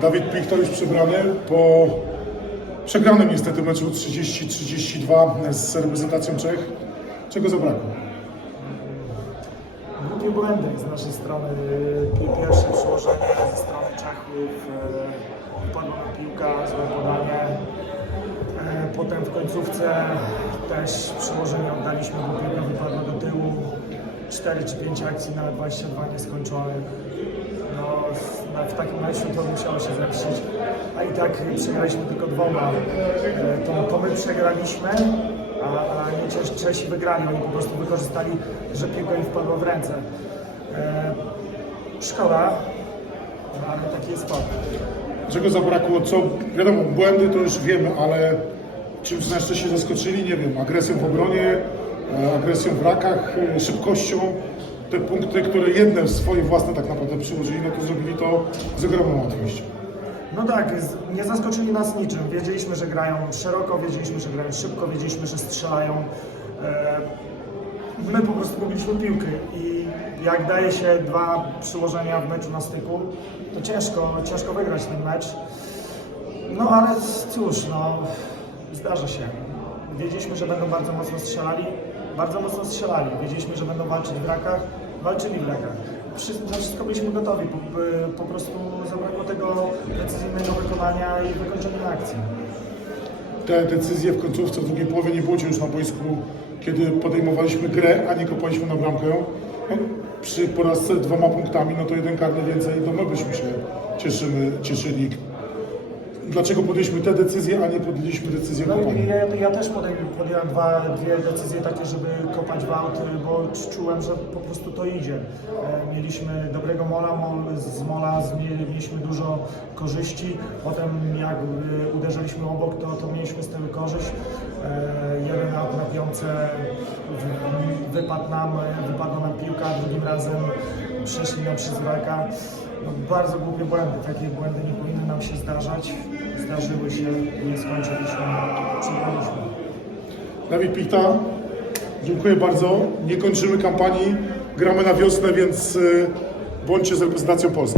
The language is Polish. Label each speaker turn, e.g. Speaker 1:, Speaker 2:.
Speaker 1: Dawid Pichta już przebrany po przegranym niestety meczu 30-32 z reprezentacją Czech. Czego zabrakło?
Speaker 2: Głupie błędy z naszej strony. Pi- Pierwsze przyłożenie ze strony Czechów, wpadła na piłka, złe podanie. E, Potem w końcówce też przyłożenie oddaliśmy, do. 4 czy 5 akcji na 22 nieskończonych. No, w, takim meczu to musiało się zemścić, a i tak przegraliśmy tylko dwoma. E, To, to my przegraliśmy, a, a nie Czesi, wygrali. Oni po prostu wykorzystali, że piłka im wpadła w ręce. E, szkoda, no, ale taki jest sport.
Speaker 1: Czego zabrakło? Co, wiadomo, błędy to już wiemy, ale czymś nas się zaskoczyli? Nie wiem, agresją w obronie, agresją w rakach, e, szybkością. Te punkty, które jedne swoje własne tak naprawdę przyłożyli, no to zrobili to z ogromną łatwością.
Speaker 2: No tak, nie zaskoczyli nas niczym. Wiedzieliśmy, że grają szeroko, wiedzieliśmy, że grają szybko, wiedzieliśmy, że strzelają. E, My po prostu mobiliśmy piłkę i jak daje się dwa przyłożenia w meczu na styku, to ciężko, ciężko wygrać ten mecz. No ale cóż, no zdarza się. Wiedzieliśmy, że będą bardzo mocno strzelali, bardzo mocno strzelali. Wiedzieliśmy, że będą walczyć w rakach, walczyli w rakach. Wszystko, wszystko byliśmy gotowi, po, po prostu zabrakło tego precyzyjnego wykonania i wykończenia akcji.
Speaker 1: Te decyzje w końcówce, w drugiej połowie nie było już na boisku, kiedy podejmowaliśmy grę, a nie kopaliśmy na bramkę. No, przy porażce dwoma punktami, no to jeden karny więcej, to my byśmy się cieszymy, cieszyli. Dlaczego podjęliśmy te decyzje, a nie podjęliśmy decyzję
Speaker 2: No,
Speaker 1: kopania?
Speaker 2: ja, ja też podjąłem, podjąłem dwa, dwie decyzje takie, żeby kopać w aut, bo czułem, że po prostu to idzie. E, Mieliśmy dobrego mola, mol, z mola zmi- mieliśmy dużo korzyści. Potem jak e, uderzyliśmy obok, to, to mieliśmy z tego korzyść. E, Jeden aut na piące w- wypadł nam, wypadła nam piłka, drugim razem przeszli na przyzwaka. Bardzo głupie błędy. Takie błędy nie powinny nam się zdarzać. Zdarzyły się, nie skończyliśmy, przegraliśmy.
Speaker 1: Dawid Pichta, dziękuję bardzo. Nie kończymy kampanii, gramy na wiosnę, więc y, bądźcie z reprezentacją Polski.